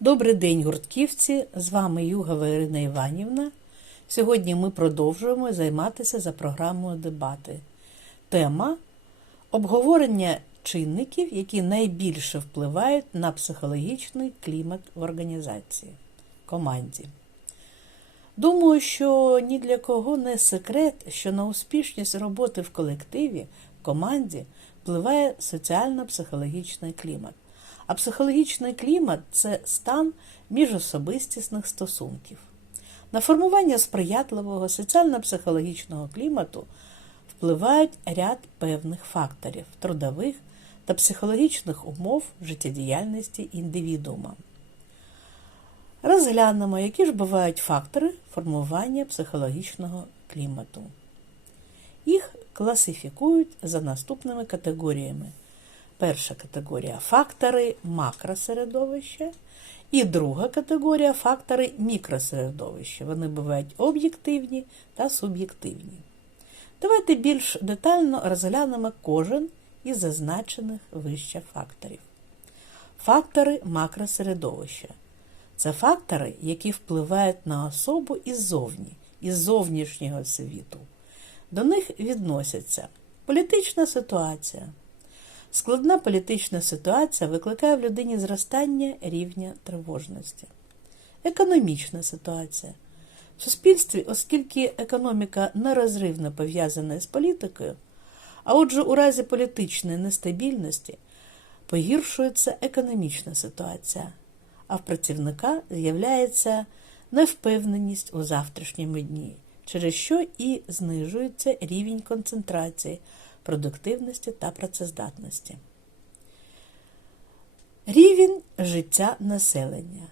Добрий день, гуртківці! З вами Югова Ірина Іванівна. Сьогодні ми продовжуємо займатися за програмою дебати. Тема обговорення чинників, які найбільше впливають на психологічний клімат в організації, команді. Думаю, що ні для кого не секрет, що на успішність роботи в колективі, команді впливає соціально-психологічний клімат. А психологічний клімат це стан міжособистісних стосунків. На формування сприятливого соціально-психологічного клімату впливають ряд певних факторів трудових та психологічних умов життєдіяльності індивідуума. Розглянемо, які ж бувають фактори формування психологічного клімату. Їх класифікують за наступними категоріями. Перша категорія фактори макросередовища, і друга категорія фактори мікросередовища. Вони бувають об'єктивні та суб'єктивні. Давайте більш детально розглянемо кожен із зазначених вище факторів. Фактори макросередовища це фактори, які впливають на особу іззовні, із зовнішнього світу. До них відносяться політична ситуація. Складна політична ситуація викликає в людині зростання рівня тривожності. Економічна ситуація. В суспільстві, оскільки економіка нерозривно пов'язана з політикою, а отже, у разі політичної нестабільності погіршується економічна ситуація, а в працівника з'являється невпевненість у завтрашньому дні, через що і знижується рівень концентрації продуктивності та працездатності. Рівень життя населення.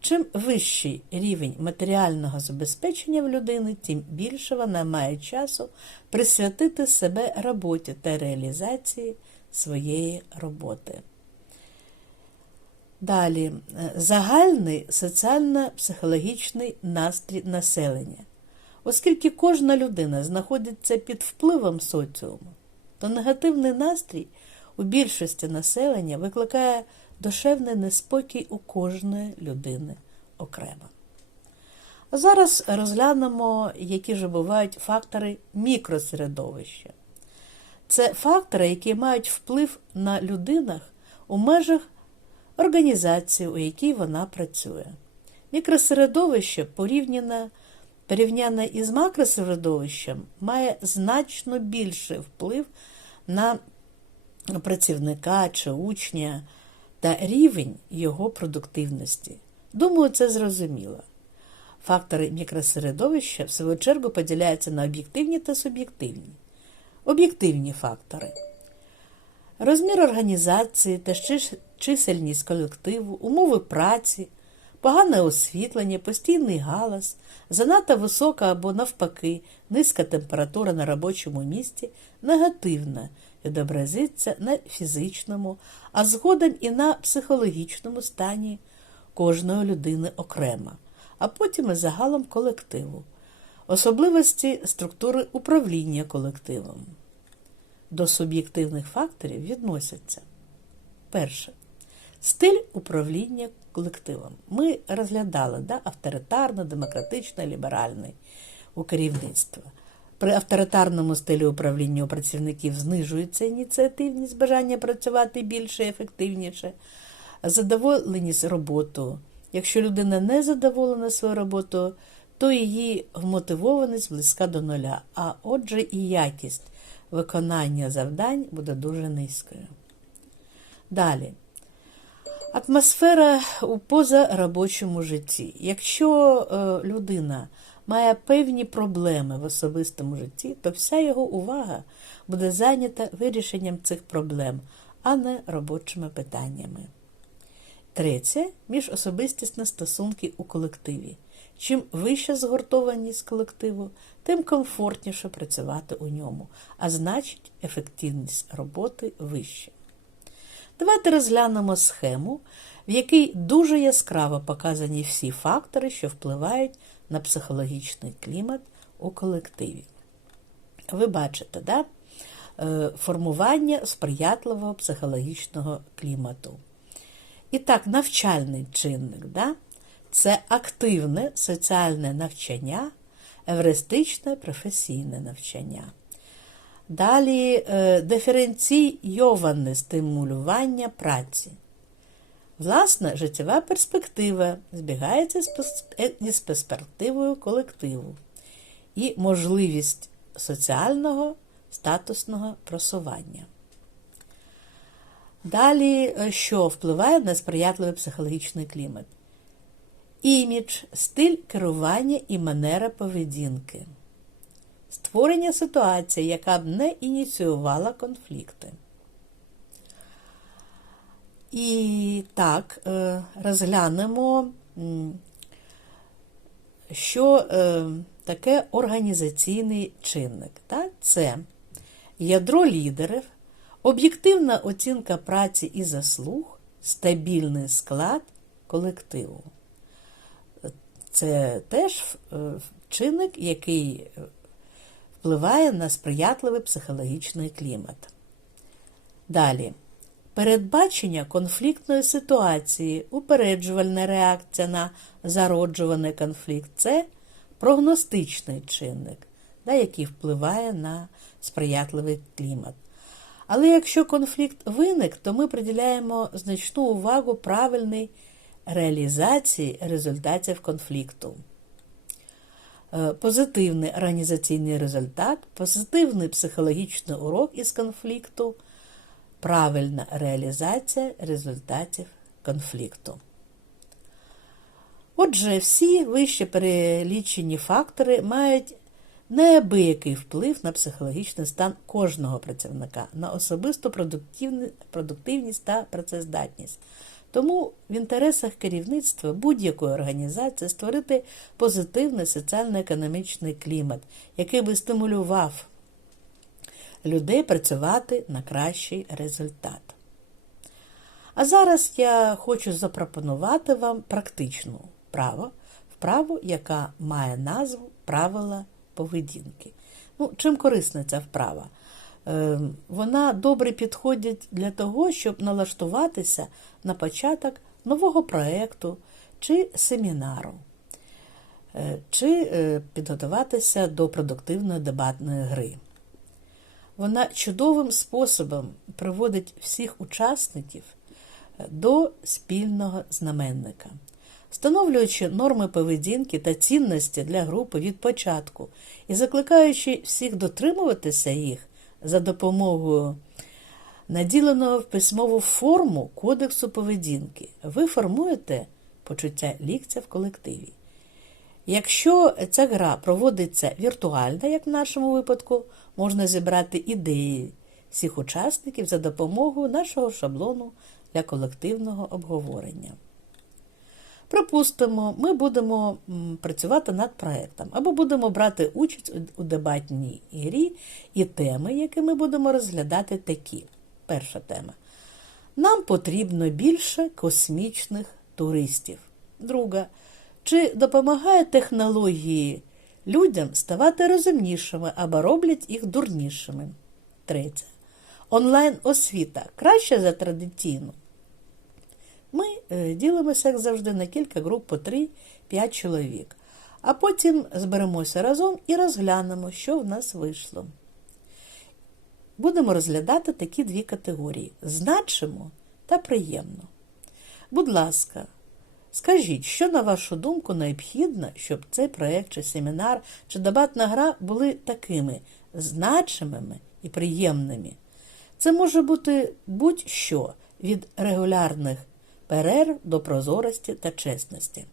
Чим вищий рівень матеріального забезпечення в людини, тим більше вона має часу присвятити себе роботі та реалізації своєї роботи. Далі, загальний соціально-психологічний настрій населення. Оскільки кожна людина знаходиться під впливом соціуму, то негативний настрій у більшості населення викликає душевний неспокій у кожної людини окремо. А зараз розглянемо, які ж бувають фактори мікросередовища. Це фактори, які мають вплив на людинах у межах організації, у якій вона працює. Мікросередовище порівняно порівняно із макросередовищем, має значно більший вплив на працівника чи учня та рівень його продуктивності. Думаю, це зрозуміло. Фактори мікросередовища, в свою чергу, поділяються на об'єктивні та суб'єктивні. Об'єктивні фактори. Розмір організації та чисельність колективу, умови праці, погане освітлення, постійний галас, занадто висока або, навпаки, низька температура на робочому місці негативно відобразиться на фізичному, а згодом і на психологічному стані кожної людини окремо, а потім і загалом колективу, особливості структури управління колективом. До суб'єктивних факторів відносяться перше. Стиль управління колективом. Ми розглядали да, авторитарно, демократично, ліберальний у керівництва. При авторитарному стилі управління у працівників знижується ініціативність, бажання працювати більше і ефективніше, задоволеність роботою. Якщо людина не задоволена своєю роботою, то її вмотивованість близька до нуля, а отже, і якість виконання завдань буде дуже низькою. Далі. Атмосфера у позаробочому житті. Якщо е, людина має певні проблеми в особистому житті, то вся його увага буде зайнята вирішенням цих проблем, а не робочими питаннями. Третє міжособистісні стосунки у колективі. Чим вища згуртованість колективу, тим комфортніше працювати у ньому, а значить, ефективність роботи вища. Давайте розглянемо схему, в якій дуже яскраво показані всі фактори, що впливають на психологічний клімат у колективі. Ви бачите, да? формування сприятливого психологічного клімату. І так, навчальний чинник, да? це активне соціальне навчання, евристичне професійне навчання. Далі е, диференційоване стимулювання праці. Власна життєва перспектива збігається з е, перспективою колективу і можливість соціального статусного просування. Далі, е, що впливає на сприятливий психологічний клімат? Імідж, стиль керування і манера поведінки. Створення ситуації, яка б не ініціювала конфлікти. І так, е, розглянемо, що е, таке організаційний чинник. Це ядро лідерів, об'єктивна оцінка праці і заслуг, стабільний склад колективу. Це теж е, чинник, який е, впливає на сприятливий психологічний клімат. Далі. Передбачення конфліктної ситуації, упереджувальна реакція на зароджуваний конфлікт це прогностичний чинник, да, який впливає на сприятливий клімат. Але якщо конфлікт виник, то ми приділяємо значну увагу правильній реалізації результатів конфлікту. Е, Позитивний організаційний результат, позитивний психологічний урок із конфлікту, правильна реалізація результатів конфлікту. Отже, всі вище перелічені фактори мають неабиякий вплив на психологічний стан кожного працівника, на особисту продуктивність та працездатність. Тому в інтересах керівництва будь-якої організації створити позитивний соціально-економічний клімат, який би стимулював людей працювати на кращий результат. А зараз я хочу запропонувати вам практичну вправу, вправу, яка має назву правила поведінки. Ну, чим корисна ця вправа? Е, Вона добре підходить для того, щоб налаштуватися на початок нового проєкту чи семінару, е, чи е, підготуватися до продуктивної дебатної гри. Вона чудовим способом приводить всіх учасників до спільного знаменника, встановлюючи норми поведінки та цінності для групи від початку і закликаючи всіх дотримуватися їх за допомогою наділеного в письмову форму кодексу поведінки. Ви формуєте почуття ліктя в колективі. Якщо ця гра проводиться віртуально, як в нашому випадку, можна зібрати ідеї всіх учасників за допомогою нашого шаблону для колективного обговорення. Припустимо, ми будемо працювати над проєктом або будемо брати участь у- дебатній грі, і теми, які ми будемо розглядати, такі. Перша тема. Нам потрібно більше космічних туристів. Друга. Чи допомагає технології людям ставати розумнішими або роблять їх дурнішими? Третє. Онлайн-освіта краще за традиційну. Е, ділимося, як завжди, на кілька груп по 3-5 чоловік, а потім зберемося разом і розглянемо, що в нас вийшло. Будемо розглядати такі дві категорії: значимо та приємно. Будь ласка, скажіть, що, на вашу думку, необхідно, щоб цей проєкт, чи семінар, чи дебатна гра були такими значимими і приємними. Це може бути будь-що від регулярних перерв до прозорості та чесності.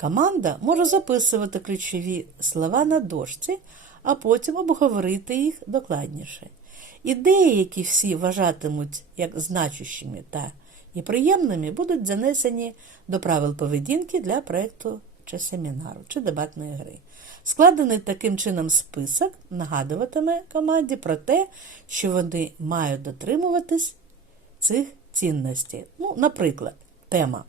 Команда може записувати ключові слова на дошці, а потім обговорити їх докладніше. Ідеї, які всі вважатимуть як значущими та і приємними, будуть занесені до правил поведінки для проєкту чи семінару, чи дебатної гри. Складений таким чином список нагадуватиме команді про те, що вони мають дотримуватись цих цінностей. Ну, наприклад, тема.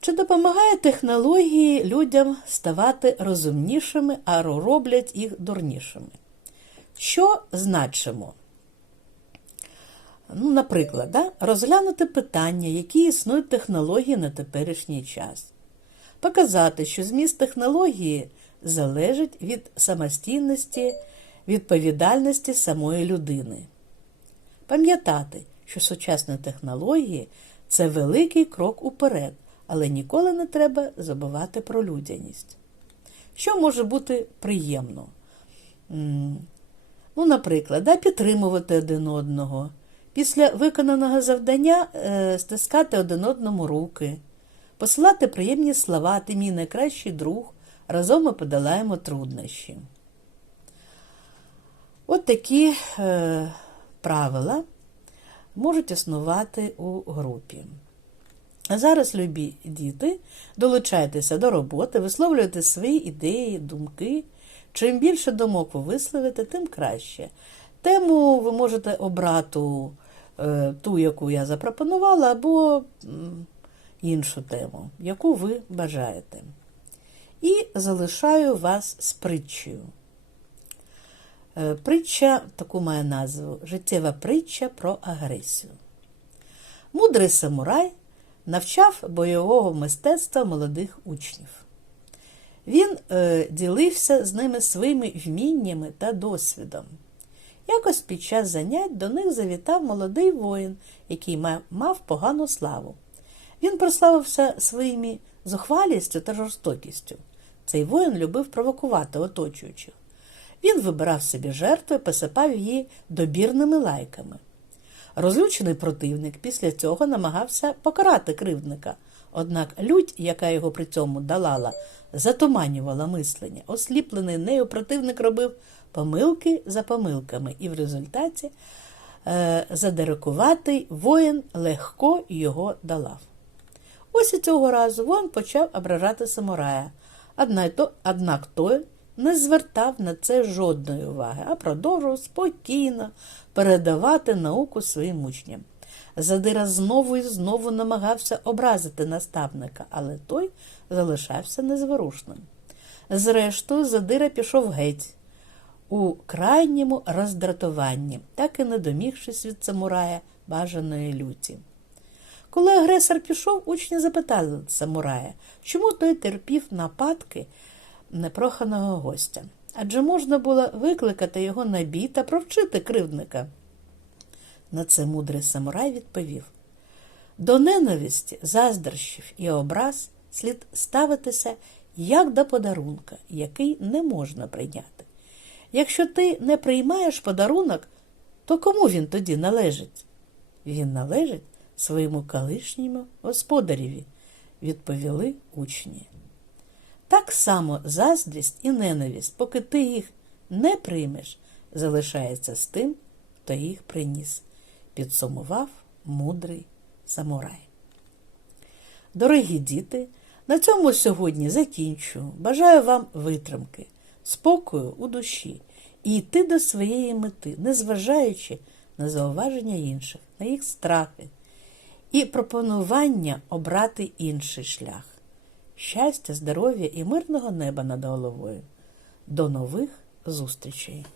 Чи допомагає технології людям ставати розумнішими, а роблять їх дурнішими? Що значимо? Ну, наприклад, да, розглянути питання, які існують технології на теперішній час. Показати, що зміст технології залежить від самостійності, відповідальності самої людини. Пам'ятати, що сучасні технології це великий крок уперед, але ніколи не треба забувати про людяність. Що може бути приємно? Ну, наприклад, да, підтримувати один одного. Після виконаного завдання е, стискати один одному руки, посилати приємні слова, ти мій найкращий друг, разом ми подолаємо труднощі. От такі е, правила можуть існувати у групі. А зараз, любі діти, долучайтеся до роботи, висловлюйте свої ідеї, думки. Чим більше думок ви висловите, тим краще. Тему ви можете обрати е, ту, яку я запропонувала, або іншу тему, яку ви бажаєте. І залишаю вас з притчею. Е, Притча таку має назву Життєва притча про агресію. Мудрий самурай навчав бойового мистецтва молодих учнів. Він е, ділився з ними своїми вміннями та досвідом. Якось під час занять до них завітав молодий воїн, який ма- мав погану славу. Він прославився своїми зухвалістю та жорстокістю. Цей воїн любив провокувати оточуючих. Він вибирав собі жертву і посипав її добірними лайками. Розлючений противник після цього намагався покарати кривдника. Однак лють, яка його при цьому долала, затуманювала мислення. Осліплений нею противник робив помилки за помилками, і в результаті е, задирикуватий воїн легко його долав. Ось і цього разу воїн почав ображати самурая, однак той не звертав на це жодної уваги, а продовжував спокійно передавати науку своїм учням. Задира знову і знову намагався образити наставника, але той залишався незворушним. Зрештою, задира пішов геть у крайньому роздратуванні, так і не домігшись від самурая бажаної люті. Коли агресор пішов, учні запитали самурая, чому той терпів нападки непроханого гостя. Адже можна було викликати його на бій та провчити кривдника. На це мудрий самурай відповів: до ненависті, заздрощів і образ слід ставитися як до подарунка, який не можна прийняти. Якщо ти не приймаєш подарунок, то кому він тоді належить? Він належить своєму колишньому господареві, відповіли учні. Так само заздрість і ненависть, поки ти їх не приймеш, залишається з тим, хто їх приніс, підсумував мудрий самурай. Дорогі діти, на цьому сьогодні закінчу. Бажаю вам витримки, спокою у душі і йти до своєї мети, незважаючи на зауваження інших, на їх страхи і пропонування обрати інший шлях. Щастя, здоров'я і мирного неба над головою. До нових зустрічей!